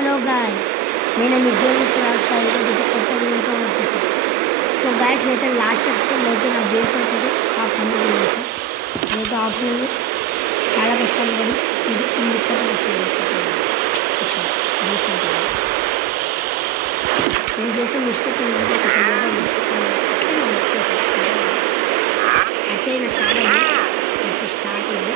Hello guys, నేను మీ గేమ్ ఈరోజు కొత్త వీడియోతో వచ్చేసాను. సో గాయస్, నేనైతే లాస్ట్ ఎపిసోడ్లో అయితే నా బేస్ అవుతుంది కంప్లీట్ చేసాను. నేనైతే ఆఫ్లైన్ చాలా కష్టాలు పడి ఇది ఇక్కడ వచ్చాను. నేను చేసిన మిస్టేక్ ఏంటంటే యాక్చువల్లీ స్టార్ట్ ఇది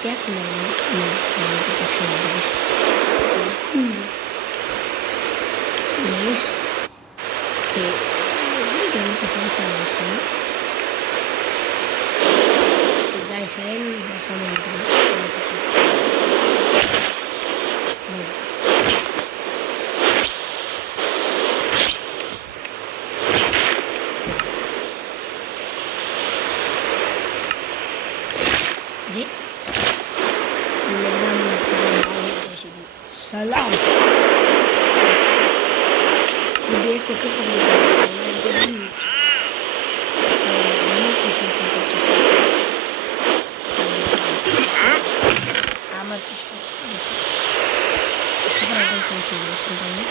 protection protection of this nice. Okay, we're going to have some also. Okay guys, I'm some salam. The base को क्या करना है? मैंने कुछ ऐसा कुछ आमर चीज़ सिस्टम का आइटम कौन सी है इसमें बताइए?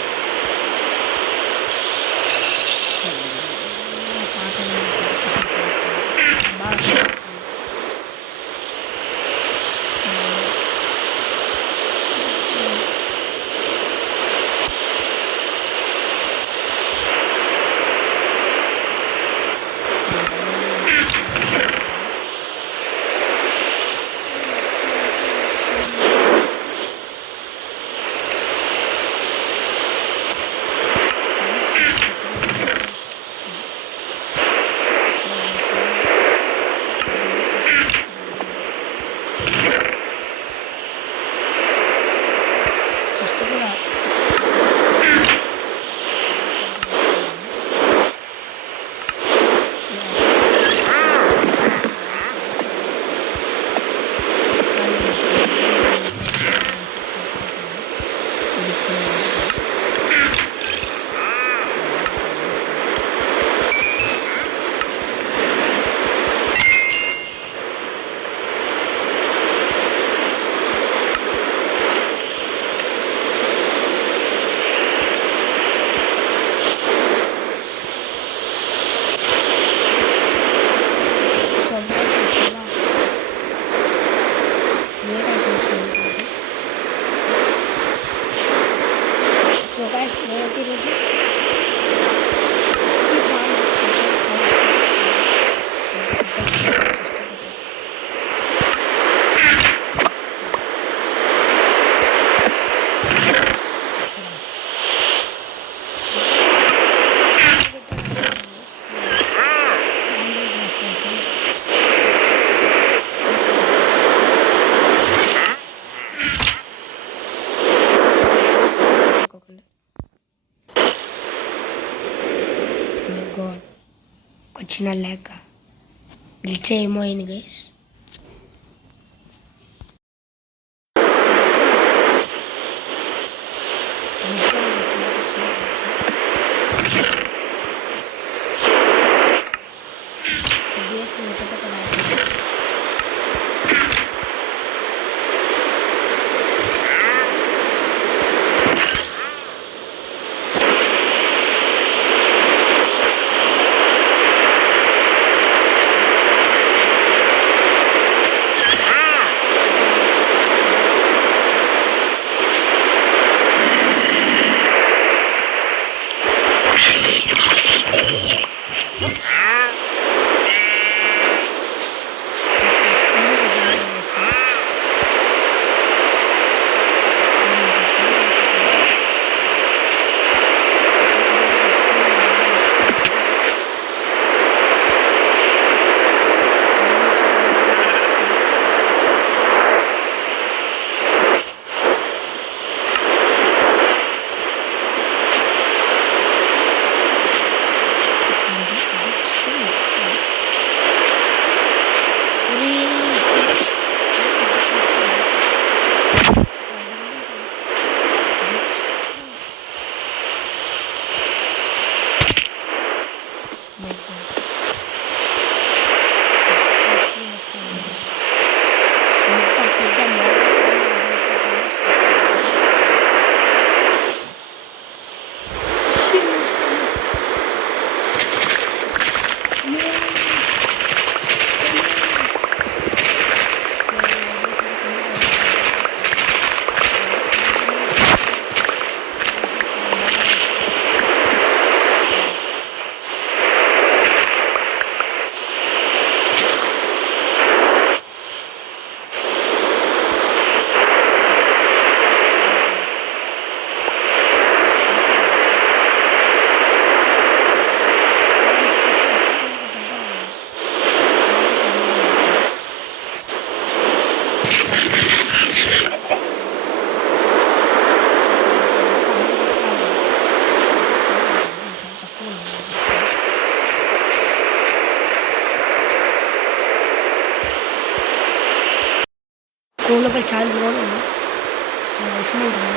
వచ్చిన లేక గ్లిచ్ ఏమో అయింది గైస్. గ్లిచ్ చెవు లోపల చాలా దూరం ఉంది అవసరం ఉంటుంది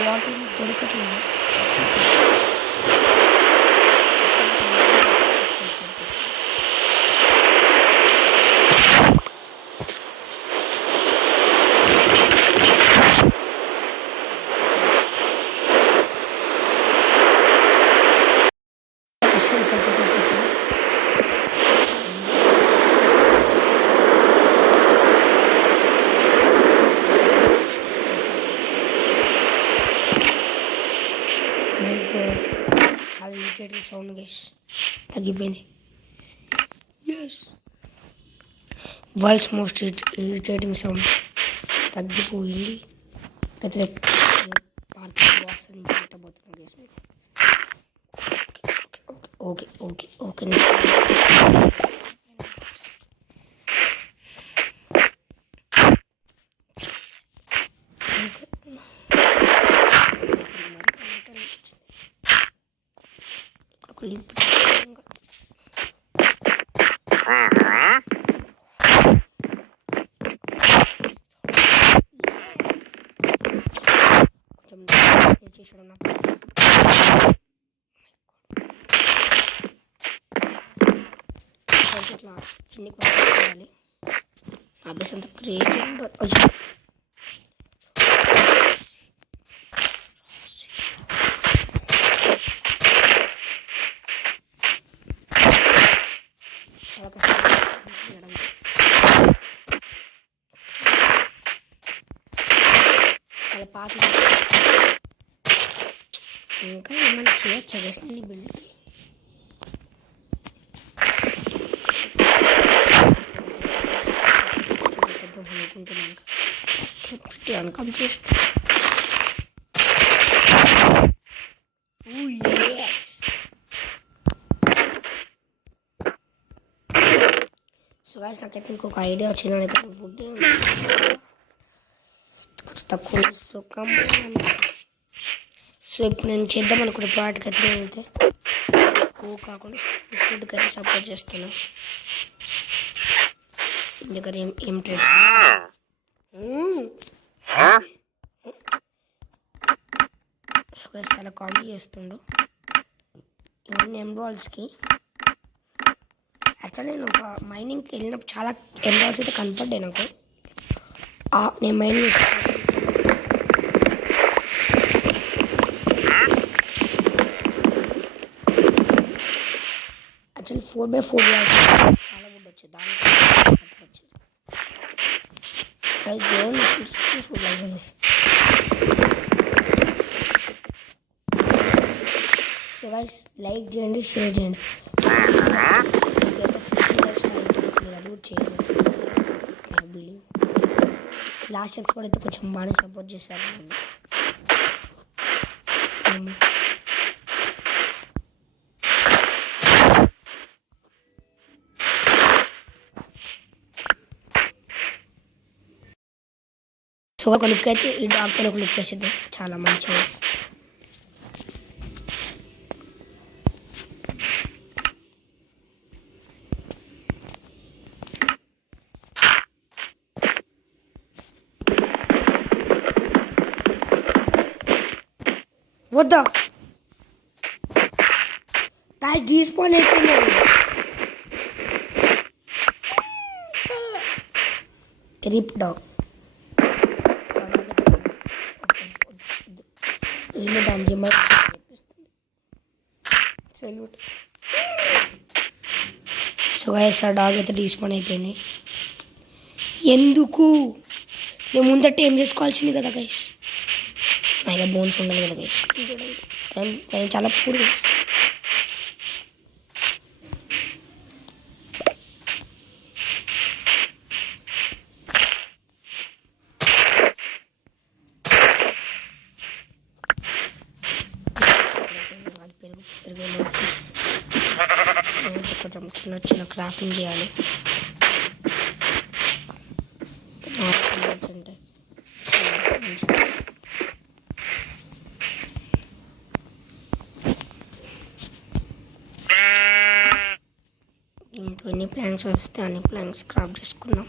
వాటర్ దొరకట్లేదు చాలా ఇరిటేటింగ్ సౌండ్ గైస్ తగ్గిపోయింది ఎస్ వరల్డ్స్ మోస్ట్ ఇరిటేటింగ్ సౌండ్ తగ్గిపోయింది అయితే పార్కింగ్ బాక్స్ పెట్టబోతున్నాం guys okay okay okay lip కొంచెం చేసాడు నాకు ఇట్లా కిందికి పట్టుకోవాలి నా బేస్ అంతా క్రియేట్ చేయండి పాత ఇంకా ఏమైనా చేయొచ్చు వేసింది బిల్డ్కి అనుకుంటున్నాను అన్కంప్లీట్ సో గాయ్స్ నాకైతే ఇంకొక ఐడియా వచ్చింది అయితే ఫుడ్ తక్కువ సో సో ఇప్పుడు నేను చేద్దాం అనుకుంటే ప్రోడక్ట్కి అయితే నేనైతే ఎక్కువ కాకుండా ఫుడ్కి అయితే సపోర్ట్ చేస్తాను దగ్గర ఏం ట్రేడ్స్ సో గైస్ చాలా కామెడీ చేస్తుండు ఇవన్నీ ఎమ్రాల్స్కి యాక్చువల్లీ నేను ఒక మైనింగ్కి వెళ్ళినప్పుడు చాలా ఎమ్రాల్స్ అయితే కనపడ్డాయి నాకు నేను మైనింగ్ యాక్చువల్లీ 4x4 చాలా గుడ్ వచ్చేది దానికి వచ్చింది సో గైస్ లైక్ చేయండి షేర్ చేయండి అది కూడా చేయండి ఐ బిలీవ్ లాస్ట్ ఎపిసోడ్ అయితే కొంచెం బాగానే సపోర్ట్ చేశారు సో ఒక లుక్ అయితే ఈ డాక్టర్ ఒక లుక్ వేసేది చాలా మంచిగా వద్దా గాయ్స్ డీస్పాన్ అయిపోయింది రిప్ డాగ్ వీళ్ళు దాని జిమ్మర్ సెల్యూట్ సో గాయ్స్ ఆ డాగ్ అయితే డీస్పాన్ అయిపోయింది ఎందుకు మేము ముందట ఏం చేసుకోవాల్సింది కదా గైస్ పైగా బోన్స్ ఉండాలి కదా గైస్ నేను చాలా పూర్ కొంచెం చిన్న చిన్న క్రాఫ్టింగ్ చేయాలి. అంటే ఇంట్లో ఎన్ని ప్లాంక్స్ వస్తే అన్ని ప్లాంక్స్ క్రాఫ్ట్ చేసుకున్నాం.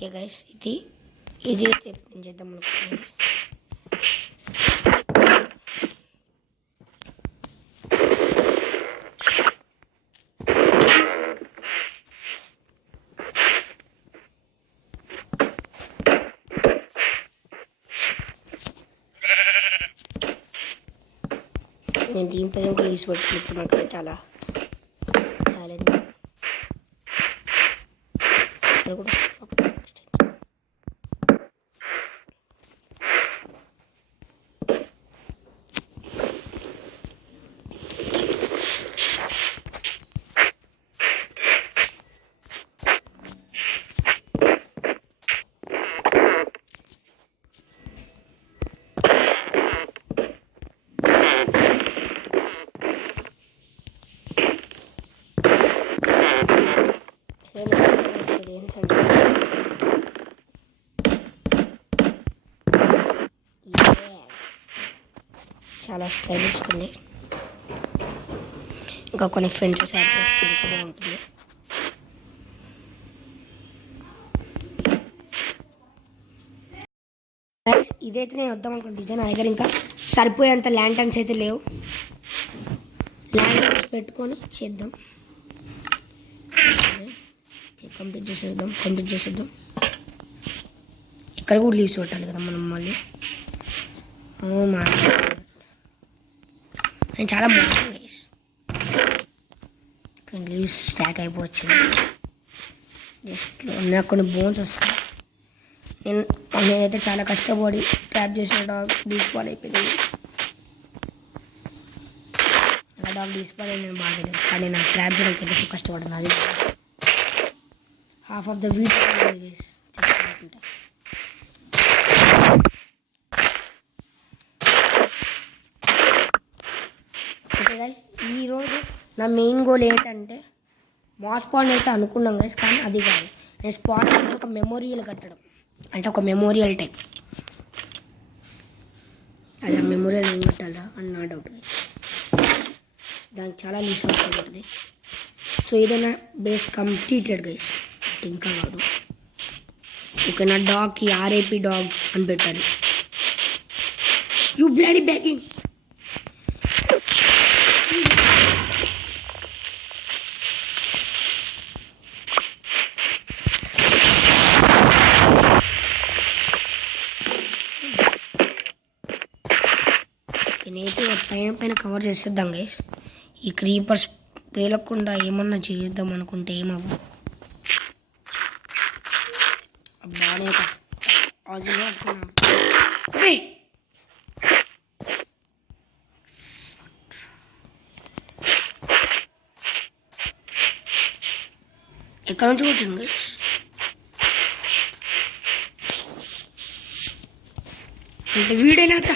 ఓకే గైస్, ఇది అయితే నేను చేద్దాం అనుకుంటున్నాను. నేను దీంట్లో కూడా తీసి పెట్టుకుంటున్నాను. చాలా ఛాలెంజ్ కూడా చాలా స్టైలిష్ ఉంది. ఇంకా కొన్ని ఫ్రెండ్స్ యాడ్ చేసుకుంటే బాగుంటుంది. ఇదైతే నేను వద్దాం అనుకున్న డిజైన్. నా దగ్గర ఇంకా సరిపోయేంత ల్యాంటర్న్స్ అయితే లేవు. ల్యాంటర్న్స్ పెట్టుకొని చేద్దాం. కంప్లీట్ చేసేద్దాం. ఇక్కడ కూడా లీవ్స్ పెట్టాలి కదా మనం మళ్ళీ. నేను చాలా బాగుంది గైస్. లీవ్స్ స్టాక్ అయిపోవచ్చు. జస్ట్ నాకు కొన్ని బోన్స్ వస్తాయి. నేనైతే చాలా కష్టపడి ట్యాప్ చేసిన డాగ్ డిస్పాల్ అయిపోయింది. ఆ డాగ్ డిస్పాల్ అయింది నేను బాగలేదు, కానీ నాకు ట్యాప్ చేయడానికి ఎంత కష్టపడింది. అది హాఫ్ ఆఫ్ ద వీక్ చేసుకుంటా. ఓకే గైస్, ఈరోజు నా మెయిన్ గోల్ ఏంటంటే మాస్ పాండ్ అయితే అనుకున్నాం గైస్, కానీ అది కాదు. నేను స్పాట్ ఒక మెమోరియల్ కట్టడం, అంటే ఒక మెమోరియల్ టైప్. అది ఆ మెమోరియల్ ఏం కట్టాలా అని నా డౌట్ గైస్. దానికి చాలా లీస్ ఉంటుంది. సో ఏదైనా బేస్ కంప్లీటెడ్ గైస్, ఇంకా కాదు. ఓకే, నా డాగ్కి ఆర్ఐపి డాగ్ అని పెట్టాలి. You bloody bagging. నేనైతే పైన కవర్ చేసేద్దాం గైస్. ఈ క్రీపర్స్ పేలకుండా ఏమన్నా చేద్దాం అనుకుంటే ఏమవ్వు. బాగానే ఎక్కడ నుంచి కూర్చుంది అంటే వీడేనాక.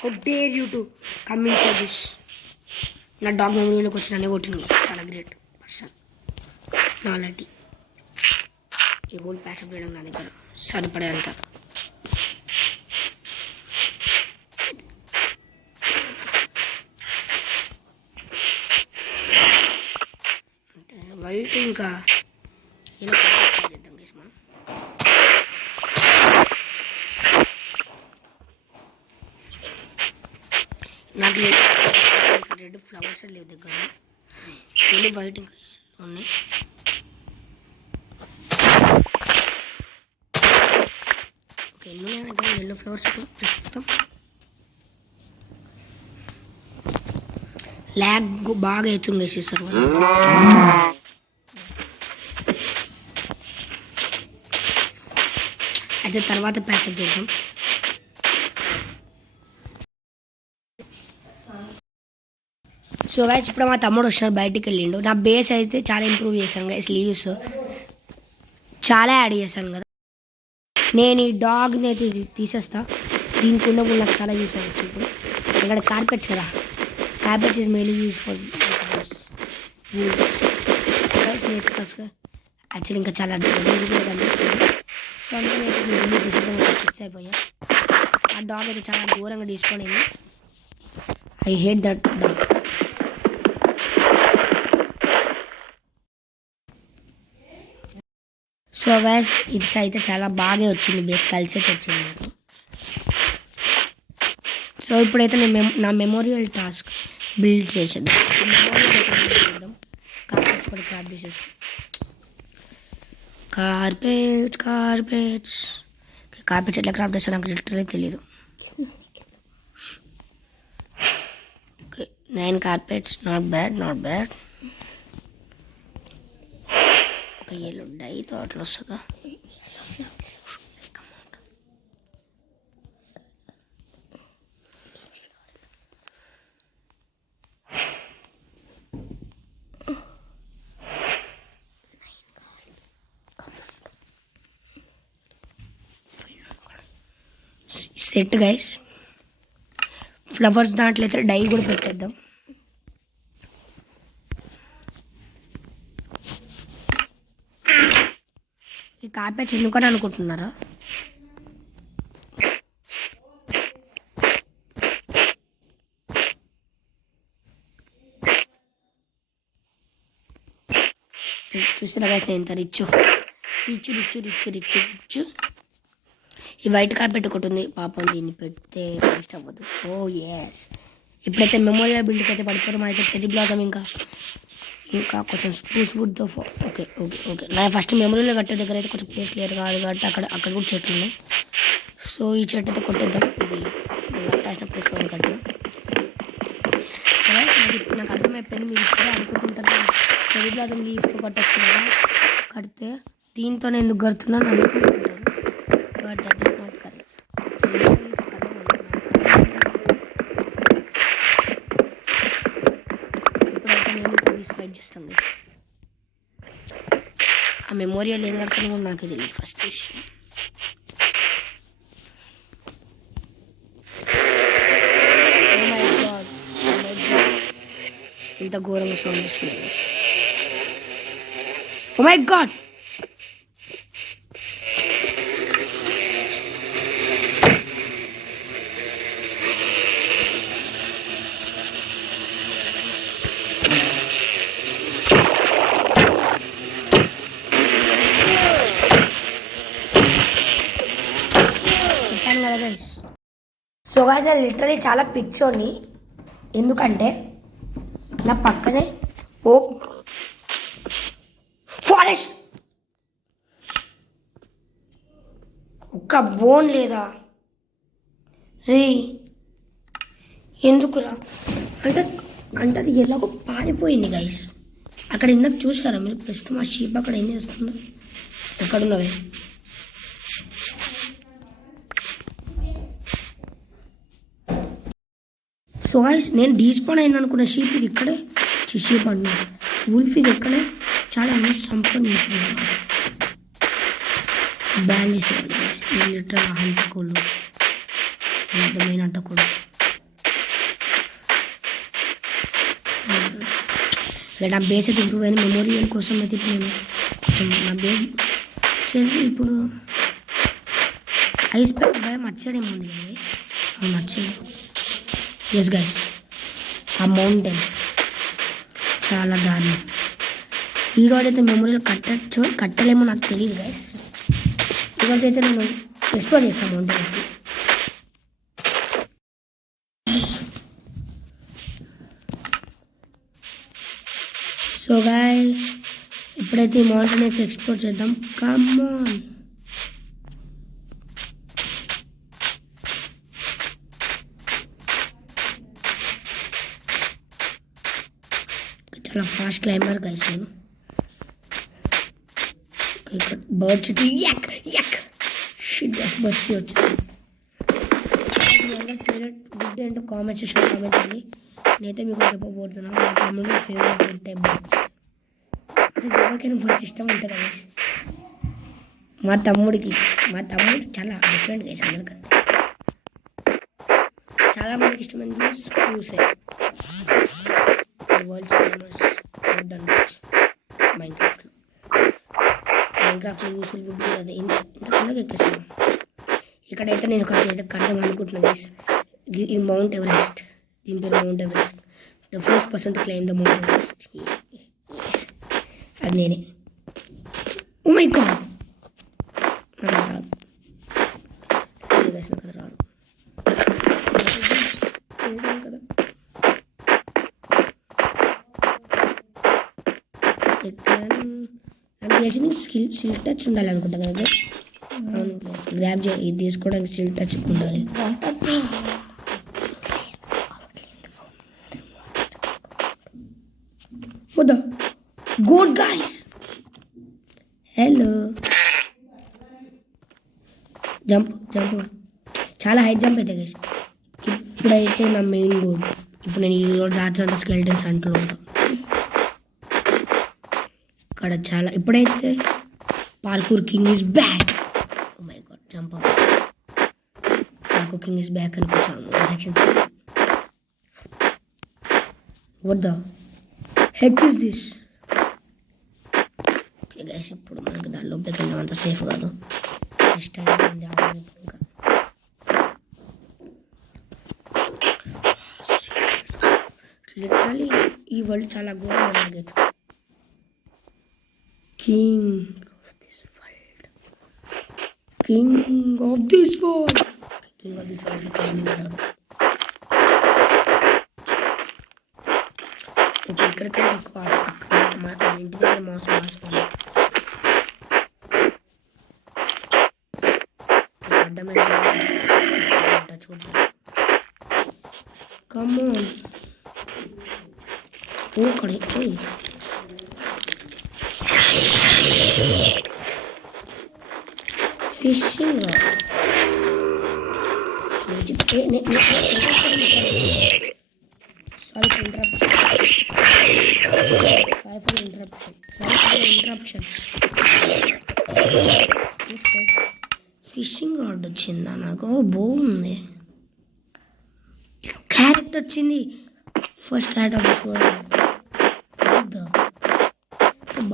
How dare you to come inside this. నా డాగ్ మెమరీలోకి వచ్చి నన్నే కొట్టింది. చాలా గ్రేట్ పర్సన్. నాలాంటి ఈ హోల్ ప్యాకప్ చేయడం నా దగ్గర సరిపడేంత. అంటే వైట్ ఇంకా చేద్దాం గైస్ మనం. నాకు రెడ్ ఫ్లవర్స్ లేవు దగ్గర, ఓన్లీ వైట్ ఇంకా ఉన్నాయి. ఓకే, ఎల్లో ఫ్లవర్స్ ప్రస్తుతం ల్యాగ్ బాగా అవుతుంది వేసేసారు. అయితే తర్వాత ప్యాకేజ్ చేద్దాం. సో గైస్ ఇప్పుడు మా తమ్ముడు వస్తారు, బయటికి వెళ్ళిండు. నా బేస్ అయితే చాలా ఇంప్రూవ్ చేశాను గైస్. లీవ్స్ చాలా యాడ్ చేశాను కదా. నేను ఈ డాగ్ని అయితే తీసేస్తా. దీనికి ఉన్న నాకు చాలా యూస్ అవ్వచ్చు. ఇప్పుడు అక్కడ కార్పెట్స్ కదా, carpets is mainly use for actually ఇంకా చాలా కనిపిస్తుంది. సో అందుకే నేను ఫిక్స్ అయిపోయా. ఆ డాగ్ అయితే చాలా ఘోరంగా తీసుకునేది. I hate that dog. So guys ఇది అయితే చాలా బాగా వచ్చింది, బేస్ కలిసి అయితే వచ్చింది నాకు. సో ఇప్పుడైతే నేను నా మెమోరియల్ టాస్క్ బిల్డ్ చేసేద్దాం. కార్పెట్స్ కూడా క్రాఫ్ట్ చేసేస్తాం. కార్పెట్స్ ఎట్లా క్రాఫ్ట్ చేస్తాను నాకు లిటరల్లీ తెలీదు. ఓకే 9 కార్పెట్స్, నాట్ బ్యాడ్. ఒక ఎల్లో డైతో అట్లా వస్తుందా? Set guys. ఫ్లవర్స్ దాంట్లో అయితే డై కూడా పెట్టేద్దాం. ఈ కార్పెట్స్ ఎందుకని అనుకుంటున్నారా? చూస్తున్నా కదా ఎంత రిచ్. ఈ వైట్ కార్పెట్ ఒకటి ఉంది పాపం, దీన్ని పెడితే వేస్ట్ అవ్వదు. ఓ ఎస్. ఇప్పుడైతే మెమోరియల్ బిల్డ్కి అయితే పడిపోవడం అయితే చెర్రీ బ్లాగం ఇంకా కొంచెం స్పూస్ వుడ్తో. ఓకే నా ఫస్ట్ మెమరీలో కట్టే దగ్గర అయితే కొంచెం ప్లేస్ క్లియర్ కాదు కాబట్టి అక్కడ కూడా చెట్లు ఉన్నాయి. సో ఈ చెట్టు అయితే కొట్టేద్దాం. ఇది కట్టాల్సిన ప్లేస్లో కట్టు. నాకు అర్థమైపోయింది, మీరు ఇప్పుడే అనుకుంటుంటారు చెర్రీ బ్లాగం లీవ్స్తో కట్టచ్చు కదా, కడితే దీంతో ఎందుకు కడుతున్నాను అనుకుంటుంటారు. But that is not correct. Fight చేస్తాం. ఆ మెమోరియల్ ఏం కడుతున్నా కూడా నాకు తెలియదు ఫస్ట్ విషయం. ఇంత ఘోరంగా సౌండ్ వస్తుంది. Oh my god. So guys నేను లిటరలీ చాలా పిచ్చోని, ఎందుకంటే నా పక్కనే ఓ ఫారెస్ట్ ఒక్క బోన్ లేదా రీ, ఎందుకురా అంటే అది ఎలాగో పారిపోయింది గైస్. అక్కడ ఇందాక చూసారా మీరు? ప్రస్తుతం ఆ షీప్ అక్కడ ఏం చేస్తుందో. ఎక్కడున్నవే? సో గాయ్స్ నేను డీస్పాన్ అయింది అనుకున్న షీప్ ఇది ఇక్కడే, షీప్ అన్న వుల్ఫ్ ఇది ఇక్కడే చాలా సంపాదించుకున్నాను. బ్యాన్ చేసేవాళ్ళు లిటరల్ హంతకులు, అర్థమైన అంటకూడదు. ఇలా నా బేస్ అయితే ఇంప్రూవ్ అయిన మెమోరియల్ కోసం అయితే నేను కొంచెం నా బేస్ చేసి ఇప్పుడు ఐస్ ప్యాక్ భయం మర్చాడేమో ఉంది కదా, అవును మర్చాడు. ఎస్ గైస్ ఆ మౌంటైన్ చాలా దారుణం. ఈ రోజు అయితే మెమోరియల్ కట్టలేమో నాకు తెలియదు గైస్. ఈరోజు అయితే నేను ఎక్స్ప్లోర్ చేస్తాను మౌంటైన్. సో గైస్ ఇప్పుడైతే ఈ మౌంటైన్ అయితే ఎక్స్ప్లోర్ చేద్దాం. Come on. చాలా ఫాస్ట్ క్లైంబర్ గైస్ నేను. బర్డ్ చెట్టు యక్ యక్ షిట్ బస్సి వచ్చింది. ఫేవరెట్ గుడ్ ఏంటో కామెంట్ సెక్షన్ కామెంట్ చేయండి. నేనైతే మీకు చెప్పబోతున్నాను మా తమ్ముడు ఫేవరెట్ అంటే బర్డ్స్. అసలు ఎవరికైనా బర్డ్స్ ఇష్టం ఉంటుంది కదా. మా తమ్ముడు చాలా డిఫరెంట్ గైస్ అందరికంటే. చాలా మందికి ఇష్టమైనది స్క్రూసే. వరల్డ్స్ ఫేమస్ వుడ్ అనమాట మైన్క్రాఫ్ట్లో యూస్ఫుల్ వుడ్ అది ఇంతకన్నా ఎక్కేసాను. ఇక్కడైతే నేను కడదాం అనుకుంటున్నాను గైస్. ఇది మౌంట్ ఎవరెస్ట్. దీని పేరు mount Everest. The first person to claim the mount Everest అది నేనే. ఓ మై గాడ్ నాకు రాదు కదా రాదు కదా. నాకు తెలిసింది స్కిల్ టచ్ ఉండాలి అనుకుంటా కదా. గ్రాబ్ ఇది తీసుకోవడానికి స్కిల్ టచ్ ఉండాలి. గుడ్ గైస్ హలో జంప్ చాలా హై జంప్ అయితే గైస్. ఇప్పుడైతే నా మెయిన్ గోల్. ఇప్పుడు నేను ఈరోజు రాత్రి అంతా స్కెల్టన్స్ అంటూ ఉంటాను ఇక్కడ చాలా. ఇప్పుడైతే parkour king is back. Oh my God jump parkour king is back అనిపించాము. What the heck is this. Okay guys ఇప్పుడు మనకి దాని లోపలికి వెళ్ళాం. అంత సేఫ్ కాదు. నెక్స్ట్ ఇంకా లిటరలీ ఈ వరల్డ్ చాలా ఘోరంగా లాగేది. కింగ్ ఆఫ్ దిస్ వరల్డ్ ఇక్కడికి ఎక్కువ మా ఇంటి దగ్గర మోసం రాసిపోయింది. Touch come on. ఓ కడే fishing sorry for interruption. Fishing rod వచ్చిందా నాకు. బాగుంది. క్యారెట్ వచ్చింది. ఫస్ట్ క్యారెట్ ఆఫ్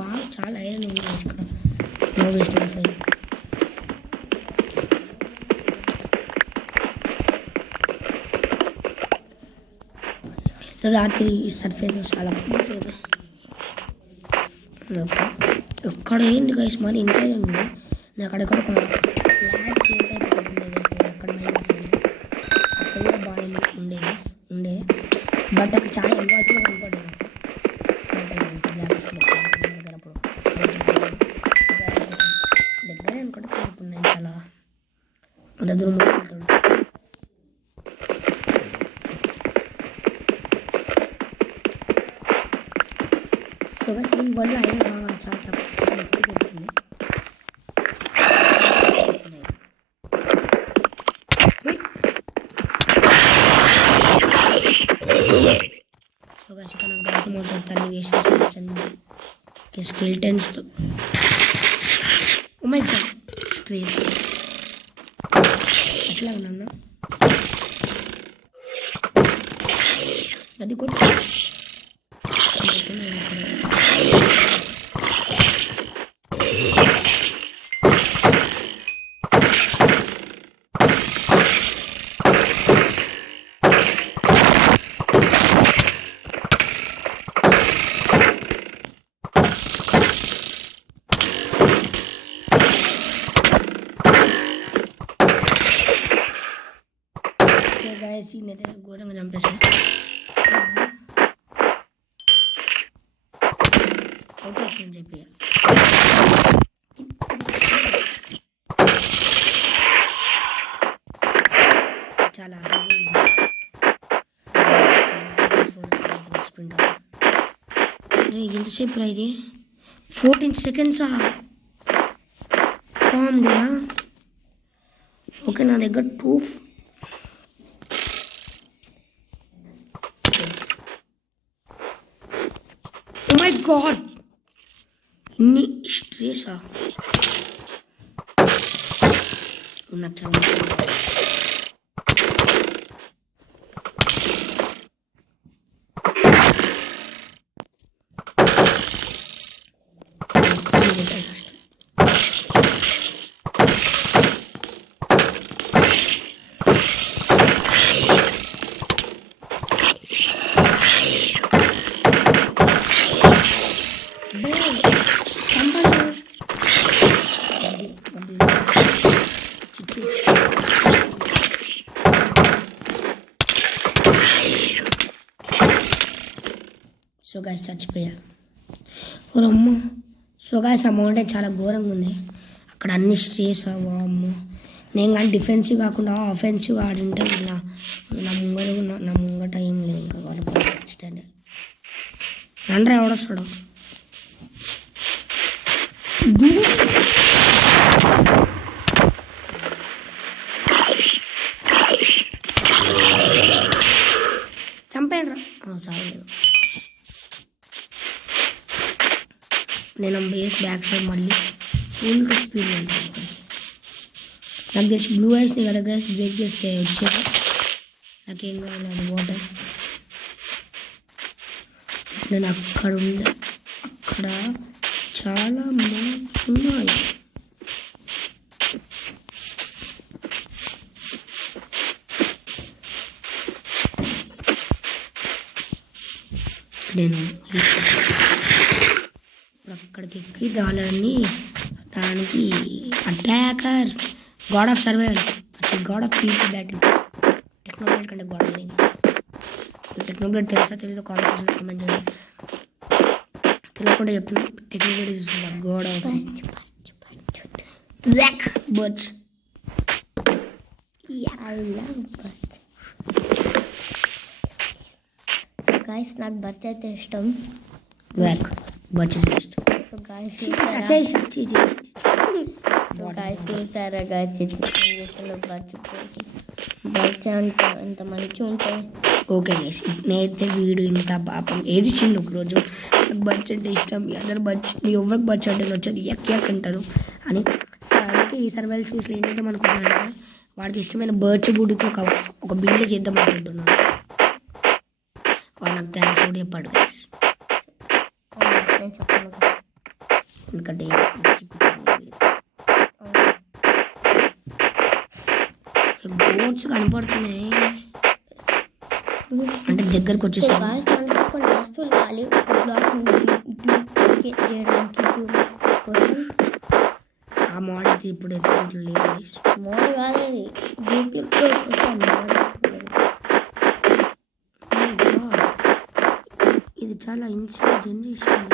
బాగా చాలా ఐరన్ ఉంది ఇక్కడ. No waste file. రాత్రి సర్ఫేస్ చాలా ఎక్కడ ఏంటి గైస్ మరి ఇంత ఉంది. నేను అక్కడెక్కడ ఫ్లాట్ అక్కడ మైనస్ అక్కడ కూడా బాగా ఉండే బట్ అక్కడ చాలా ఇన్వాల్వ్గా కనపడేది. దగ్గరే అనుకుంటే ఇప్పుడు నేను చాలా అంత దూరం వెళ్తాడు. సో ఈ వల్ల అయినా చాలా చాలా ఎక్కువ దొరుకుతుంది. సో గైస్ ఇక్కడ నాకు అర్థమవుతుంది తల్లి వేసిన స్కెల్టన్స్తో. ఓ మై గాడ్ స్ట్రేట్ అట్లా ఉన్నా అది కొట్టు. గైస్ నేనైతే ఘోరంగా చంపేసాను. అవుట్ అని చెప్పి చాలా ఎంతసేపు రా ఇది 14 seconds కామ్గా ఓకే నా దగ్గర 2 ఓ మై గాడ్ ఇన్ని స్ట్రెసా నాకు చాలా సో గైస్ చచ్చిపోయా అమ్మ. సో గైస్ ఆ మౌంటైన్ చాలా ఘోరంగా ఉంది. అక్కడ అన్ని స్ట్రేస్ అమ్మ. నేను కానీ డిఫెన్సివ్ కాకుండా ఆఫెన్సివ్ ఆడింటే నా నా ముంగట ఏం లేదు. ఇంకా వాళ్ళకి స్టాండ్ రండ్రా ఎవడొస్తాడు. చంపాడు రా సాగలేదు. నేను బేస్ బ్యాక్ సైడ్ మళ్ళీ ఫుల్గా స్పీడ్ ఉంటాను. నాకు తెలిసి బ్లూ ఐస్ని కదా గైస్ బ్రేక్ చేస్తే వచ్చేది. నాకేం కావాలి అది వాటర్. నేను అక్కడ చాలా మ్యాప్స్ ఉన్నాయి. నేను అక్కడికి ఎక్కి దానికి attacker god of survival god of people batting technology కంటే గాడ్ లేదు. టెక్నాలజీ తెలుసా తెలుసా కాన్వర్సేషన్ కమెంట్ చేయండి. తెలియకుండా చెప్తున్నా టెక్నాలజీ చూస్తున్నా god of black birds. Guys నాకు బర్త్ అయితే ఇష్టం. బ్లాక్ బర్డ్స్ ఇష్టం. చూసారా గాయస్ బర్త్ అంటే ఎంత మంచిగా ఉంటాయి. ఓకే గైస్ నేనైతే వీడు ఇంత పాపం ఏడిచిండు ఒకరోజు. నాకు బర్డ్స్ అంటే ఇష్టం. అందరు బర్డ్స్ ఎవరికి బర్డ్స్ అంటే వచ్చేది ఎక్ అంటారు అని. అందుకే ఈ సర్వైవల్ సీరీస్లో ఏంటంటే అనుకుంటున్నానంటే వాడికి ఇష్టమైన బర్డ్స్ గుడికి ఒక బిల్డ్ చేద్దాం అనుకుంటున్నాను. వాడు నాకు థ్యాంక్స్ కూడా చెప్పాడు గైస్. ఎందుకంటే బోట్స్ కనపడుతున్నాయి అంటే దగ్గరకు వచ్చేసాయి. కొన్ని వస్తువులు కావాలి ఆ మోడల్ ఇప్పుడు లేదు. మోడల్ కాదు ఇది చాలా instant generation.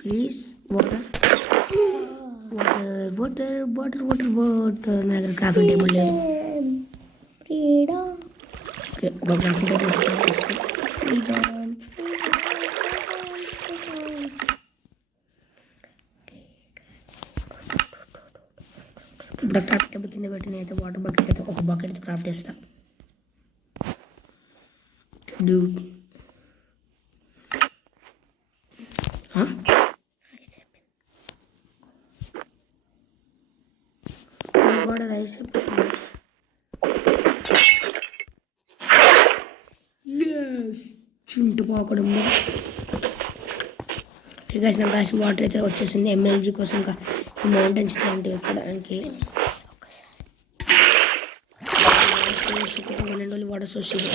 Please water water water water water. నా దగ్గర క్రాఫ్టింగ్ టేబుల్ లేదు. ఓకే ఒక క్రాఫ్టింగ్ టేబుల్ ఇప్పుడు క్రాఫ్ట్ టేబుల్ కింద పెట్టి నేనైతే వాటర్ బకెట్ అయితే ఒక బకెట్ అయితే క్రాఫ్ట్ చేస్తా. కూడా రైస్ చుంటు పోకడం. కాసిన కాసిన వాటర్ అయితే వచ్చేసింది. ఎమ్మెల్జీ కోసం ఇంకా మౌంటైన్స్ లాంటివి ఎక్కడానికి 12 రోజులు వాటర్ సోర్స్ ఇది.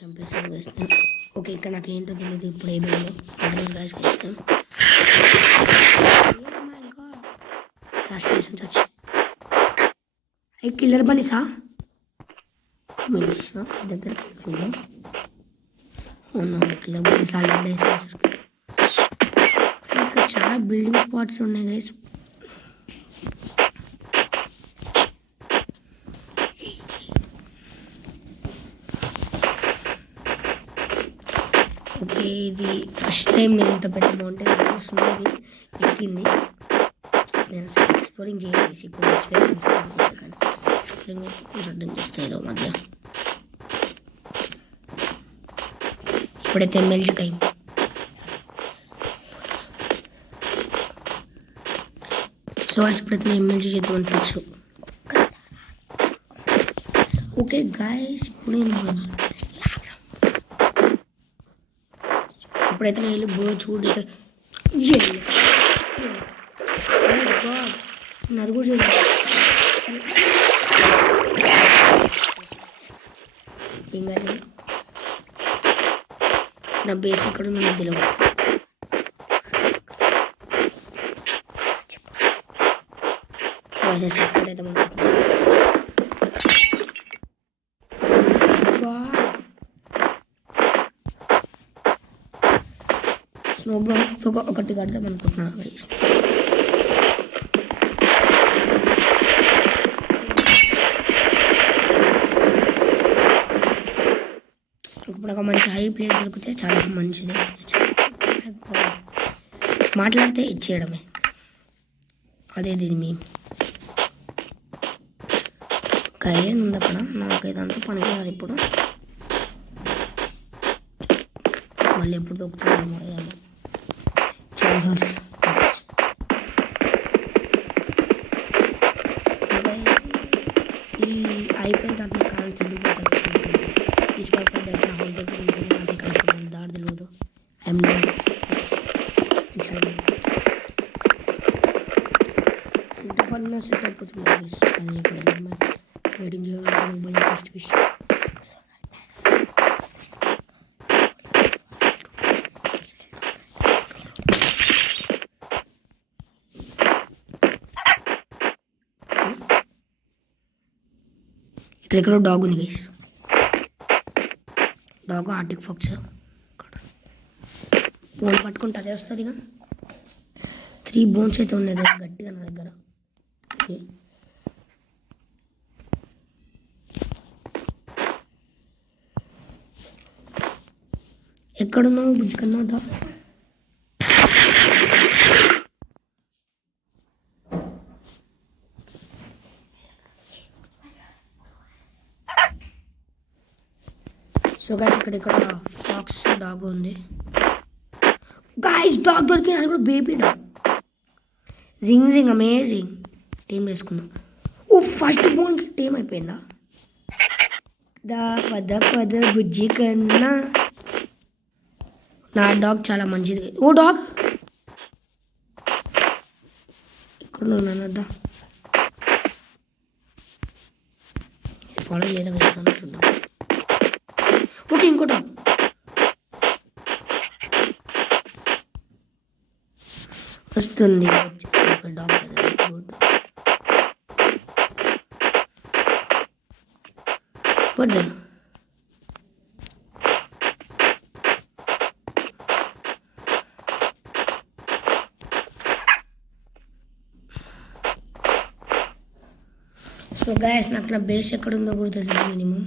చంపేస్తాను వేస్తాను. ఓకే ఇక్కడ నాకు ఏంటో తెలియదు. ఇప్పుడు ఏమైంది అడ్రస్ గాయస్కి ఇష్టం చచ్చి అవి కిల్లర్ బనీసా దగ్గర చూద్దాం. అవును ఇట్లా సాలెడ్ డేస్ ఇక్కడ చాలా బిల్డింగ్ స్పాట్స్ ఉన్నాయి గైస్. ఓకే ఇది ఫస్ట్ టైం నేను ఇంత పెద్ద మౌంటైన్ చూస్తున్నది ఎక్కింది. నేను అసలు ఎక్స్ప్లోరింగ్ చేయాలి ఇప్పుడు ఎక్స్ప్లోరింగ్ కొంచెం అర్థం చేస్తాయి మధ్య. ఇప్పుడైతే ఎమ్మెల్యే టైం. సో ఇప్పుడైతే ఎమ్మెల్యే చేద్దామని ఫిక్స్. ఓకే గాయస్ ఇప్పుడైతే నేను బర్డ్స్ కూడా అది కూడా చేయాలి. నా బేస్ ఎక్కడ ఉందో నాకు తెలియదు. స్నో బ్లాక్ ఒకటి కడదాం అనుకుంటున్నాను. ఇప్పుడు ఒక మంచి హై ప్లేస్ దొరికితే చాలా మంచిది. మాట్లాడితే ఇచ్చేయడమే అదే దీని మేము కైలేన్ ఉంది అక్కడ. నాకైతే అంతా పనికి కాదు ఇప్పుడు. మళ్ళీ ఎప్పుడు దొరుకుతుందేమో ఏమో. ఈ అయిపోయిన తర్వాత కాలు చదివిపోతాను. ఈశ్వర్ దగ్గర హౌస్ దగ్గర ఉంటుంది. నాకు ఇక్కడ దారి తెలియదు. ఐఎమ్ ఇంత పనులు సెట్ అయిపోతుంది. వెయిటింగ్ చేయాలి ఫస్ట్ ఫిష్. ఇక్కడెక్కడో డాగ్ ఉంది guys. Dog arctic fox bone పట్టుకుంటే అదే వస్తుంది. ఇక 3 బోన్స్ అయితే ఉన్నాయి కదా గట్టిగా నా దగ్గర. ఓకే ఎక్కడున్నావు బుజ్జి కన్నా? సో గైస్ ఇక్కడ ఫాక్స్ డాగ్ ఉంది గైస్. డాగ్ దొరికి అది కూడా బేబీ డాగ్. జింగ్ జింగ్ అమేజింగ్. టీమ్ వేసుకుందాం. ఓ ఫస్ట్ బోన్కి టీమ్ అయిపోయిందా? పద బుజ్జి కన్నా. నా డాగ్ చాలా మంచిది. ఓ డాగ్ ఇక్కడ ఉన్నానద్దా. ఫాలో చేయడం వేసుకున్నాను చూద్దాం. ఓకే ఇంకో డాగ్. వస్తుంది ఒక డాగ్. గుడ్ వద్దా. సో గాయస్ నాకు నా బేస్ ఎక్కడ ఉందో కూడా తెలియదు. Minimum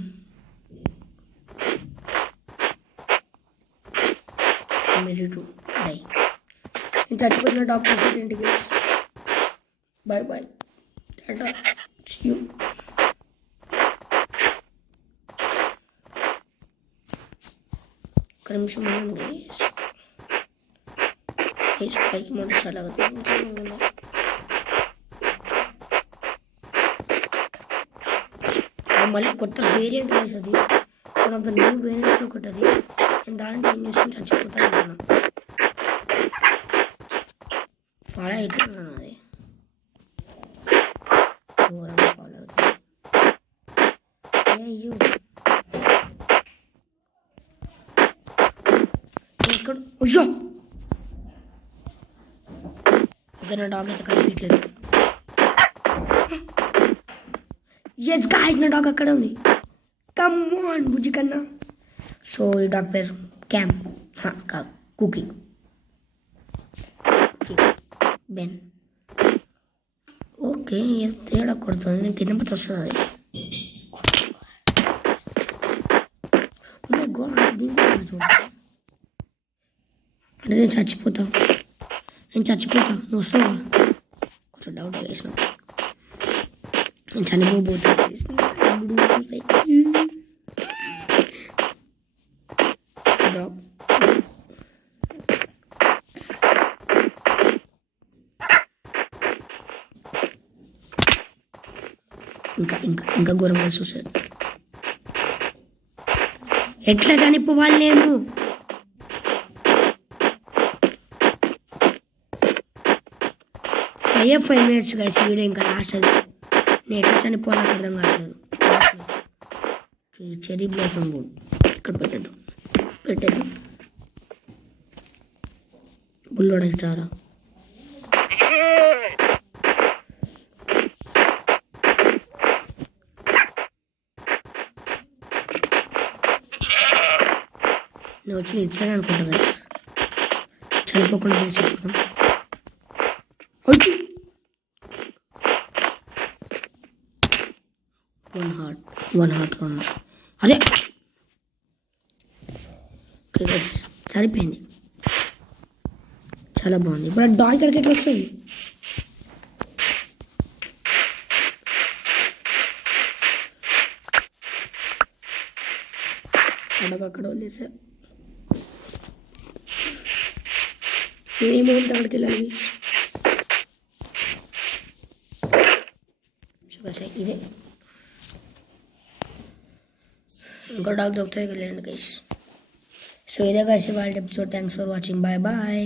ready to die. నేను చచ్చిపోతున్న డాక్టర్ ఇంటికి. Bye bye tata see you. ఒక నిమిషం ఉండండి. పైకి మొదటి చాలా మళ్ళీ కొత్త వేరియంట్ వేసి అది వన్ ఆఫ్ ద న్యూ వేరియంట్స్లో ఒకటి అది. నేను దాంట్లో ఏం చేసుకుని చచ్చిపోతాను అనుకున్నాను. ఫాలో అవుతున్నాను అది దూరంగా ఫాలో అవుతుంది. అయ్యో ఇక్కడ అయ్యో నా డాగ్ అయితే కనిపించలేదు. ఎస్ గాయ్స్ నా డాగ్ అక్కడే ఉంది. కమ్ ఆన్ బుజ్జి కన్నా. సో ఈ డాగ్ పేరు క్యాంప్ కాదు కుకింగ్ బెన్. ఓకే ఏదో తేడా కొడుతుంది, నేను కింద పట్టి వస్తుంది అది. అంటే నేను చచ్చిపోతా నువ్వు వస్తావా? కొంచెం డౌట్ వేసిన, నేను చనిపోతా. ఇంకా ఘోరంగా చూసాను. ఎట్లా చనిపోవాలి నేను? ఫైవ్ మినిట్స్ గైస్ వీడియో, ఇంకా లాస్ట్ అది. నేను ఎట్లా చనిపోవాలని అర్థం కావట్లేదు. చెరీ బ్లాసమ్ కూడా ఇక్కడ పెట్టేద్దాం. బుల్లోడ ఇట్రారా. నేను వచ్చి ఇచ్చాను అనుకుంటా కదా, చనిపోకుండా చెప్పుకుందాం. వన్ హార్ట్లో ఉన్నా. అరే ఓకే గైస్ సరిపోయింది, చాలా బాగుంది. ఇప్పుడు డాగ్ ఇక్కడికి ఎట్లా వస్తుంది? అక్కడ వదిలేసా, ఏమో అక్కడికి వెళ్ళాలి. ఇదే ఇంకో డాగ్ దొరుకుతుంది వెళ్ళండి గైస్. సో ఇదే కలిసి వాళ్ళ episode. Thanks for watching. Bye bye.